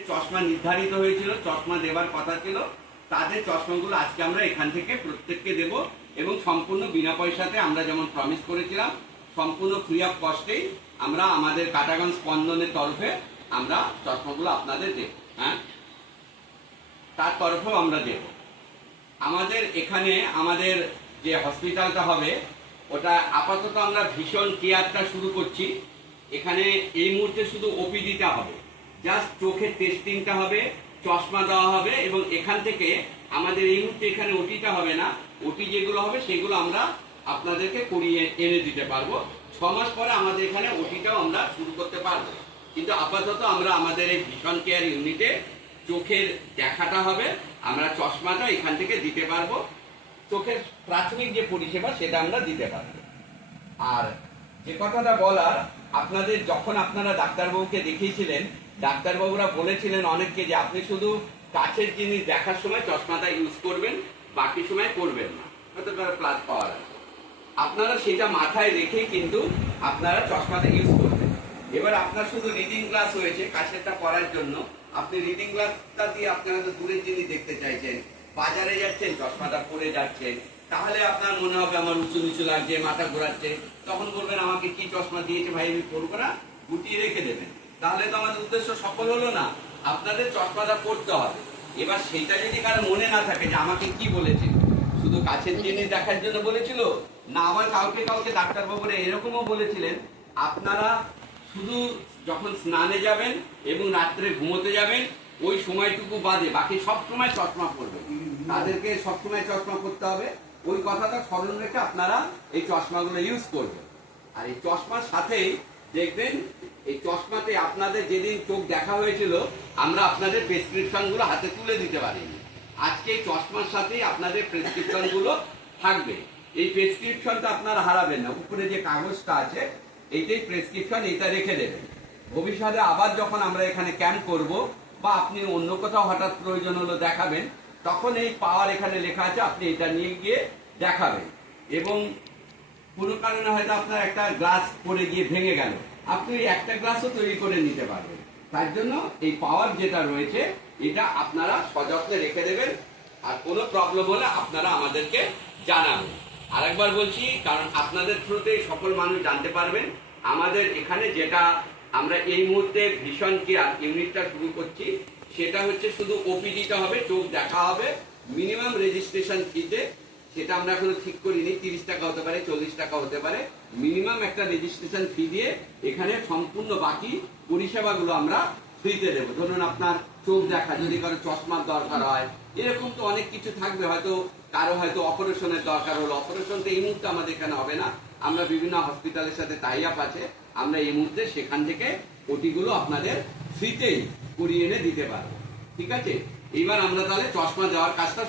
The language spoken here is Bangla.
চশমা নির্ধারিত হয়েছিল, চশমা দেবার কথা ছিল, তাদের চশমাগুলো আজকে আমরা এখান থেকে প্রত্যেককে দেব এবং সম্পূর্ণ বিনা পয়সাতে আমরা যেমন প্রমিস করেছিলাম সম্পূর্ণ ফ্রি অফ কস্টেই আমরা আমাদের কাটাগঞ্জ স্পন্দনের তরফে আমরা চশমাগুলো আপনাদের দেব। হ্যাঁ, তার তরফেও আমরা দেব। আমাদের এখানে আমাদের যে হসপিটালটা হবে ওটা আপাতত আমরা ভীষণ কেয়ারটা শুরু করছি। এখানে এই মুহূর্তে শুধু ওপিডিটা হবে, জাস্ট চোখের টেস্টিংটা হবে, চশমা দেওয়া হবে এবং এখান থেকে আমাদের এই মুহূর্তে এখানে ওটিটা হবে না, ওটি যেগুলো হবে সেগুলো আমরা আপনাদেরকে করিয়ে এনে দিতে পারবো। 6 মাস পরে আমাদের এখানে ওটিটাও আমরা শুরু করতে পারবো। কিন্তু আপাতত আমরা আমাদের এই ভিশন কেয়ার ইউনিটে চোখের দেখাটা হবে, আমরা চশমাটা এখান থেকে দিতে পারবো, চোখের প্রাথমিক যে পরিষেবা সেটা আমরা দিতে পারবো। আর যে কথাটা বলার, আপনাদের যখন আপনারা ডাক্তারবাবুকে দেখিয়েছিলেন, ডাক্তারবাবুরা বলেছিলেন অনেককে যে আপনি শুধু কাছের জিনিস দেখার সময় চশমাটা ইউজ করবেন, বাকি সময় করবেন না, হতে পারে প্লাস পাওয়ার আছে। আপনারা সেটা মাথায় রেখে কিন্তু আপনারা চশমাটা ইউজ করবেন। এবার আপনার শুধু রিডিং গ্লাস হয়েছে কাছেরটা পড়ার জন্য, আপনি রিডিং গ্লাসটা দিয়ে আপনারা তো দূরের জিনিস দেখতে চাইছেন, বাজারে যাচ্ছেন চশমাটা পরে যাচ্ছেন, তাহলে আপনার মনে হবে আমার উঁচু নিচু লাগছে, মাথা ঘোরাচ্ছে, তখন বলবেন আমাকে কি চশমা দিয়েছে ভাই, আমি পরবো না, গুটিয়ে রেখে দেবেন। তাহলে তো আমাদের উদ্দেশ্য সফল হলো না, আপনাদের চশমাটা পড়তে হবে। এবার সেটা যদি কারো মনে না থাকে যে আমাকে কি বলেছে, শুধু কাছের জিনিস দেখার জন্য বলেছিল না, আবার কাউকে কাউকে ডাক্তারবাবুরা এরকমও বলেছিলেন আপনারা শুধু যখন স্নানে যাবেন এবং রাত্রে ঘুমোতে যাবেন ওই সময়টুকু বাদে বাকি সব সময় চশমা পরবেন, তাদেরকে সবসময় চশমা পরতে হবে। ওই কথাটা স্মরণ রেখে আপনারা এই চশমাগুলো ইউজ করবেন। আর এই চশমার সাথেই দেখবেন, এই চশমাতে আপনাদের যেদিন চোখ দেখা হয়েছিল আমরা আপনাদের প্রেসক্রিপশনগুলো হাতে তুলে দিতে পারিনি, আজকে এই চশমার সাথেই আপনাদের প্রেসক্রিপশনগুলো থাকবে। এই প্রেসক্রিপশনটা আপনারা হারাবেন না, উপরে যে কাগজটা আছে এইটাই প্রেসক্রিপশন, এইটা রেখে দেবেন। ভবিষ্যতে আবার যখন আমরা এখানে ক্যাম্প করব বা আপনি অন্য কোথাও হঠাৎ প্রয়োজন হলো দেখাবেন, তখন এই পাওয়ার এখানে লেখা আছে, আপনি এটা নিয়ে গিয়ে দেখাবেন। এবং কোনো কারণে হয়তো আপনার একটা গ্লাস পড়ে গিয়ে ভেঙে গেল, আপনি একটা গ্লাসও তৈরি করে নিতে পারবেন। তার জন্য এই পাওয়ার যেটা রয়েছে এটা আপনারা সযত্নে রেখে দেবেন, আর কোনো প্রবলেম হলে আপনারা আমাদেরকে জানাবেন। আরেকবার বলছি, কারণ আপনাদের থ্রুতেই সকল মানুষ জানতে পারবেন আমাদের এখানে যেটা আমরা এই মুহূর্তে ভিশন কেয়ার ইউনিটটা শুরু করছি, সেটা হচ্ছে শুধু ওপিডিটা হবে, চোখ দেখা হবে, মিনিমাম রেজিস্ট্রেশন ফিতে, সেটা আমরা এখনো ঠিক করিনি, 30 টাকা হতে পারে, 40 টাকা হতে পারে, মিনিমাম একটা রেজিস্ট্রেশন ফি দিয়ে এখানে সম্পূর্ণ বাকি পরিষেবাগুলো আমরা ফ্রিতে দেবো। ধরুন আপনার চোখ দেখা, যদি কারো চশমার দরকার হয়, এরকম তো অনেক কিছু থাকবে, হয়তো কারো হয়তো অপারেশনের দরকার হলো, অপারেশন তো এই মুহূর্তে আমাদের এখানে হবে না, আমরা বিভিন্ন হসপিটালের সাথে টাই আপ আছে, আমরা এই মুহূর্তে সেখান থেকে ওটিগুলো আপনাদের ফ্রিতেই করিয়ে এনে দিতে পারবো। ঠিক আছে, এইবার আমরা তাহলে চশমা দেওয়ার কাজটা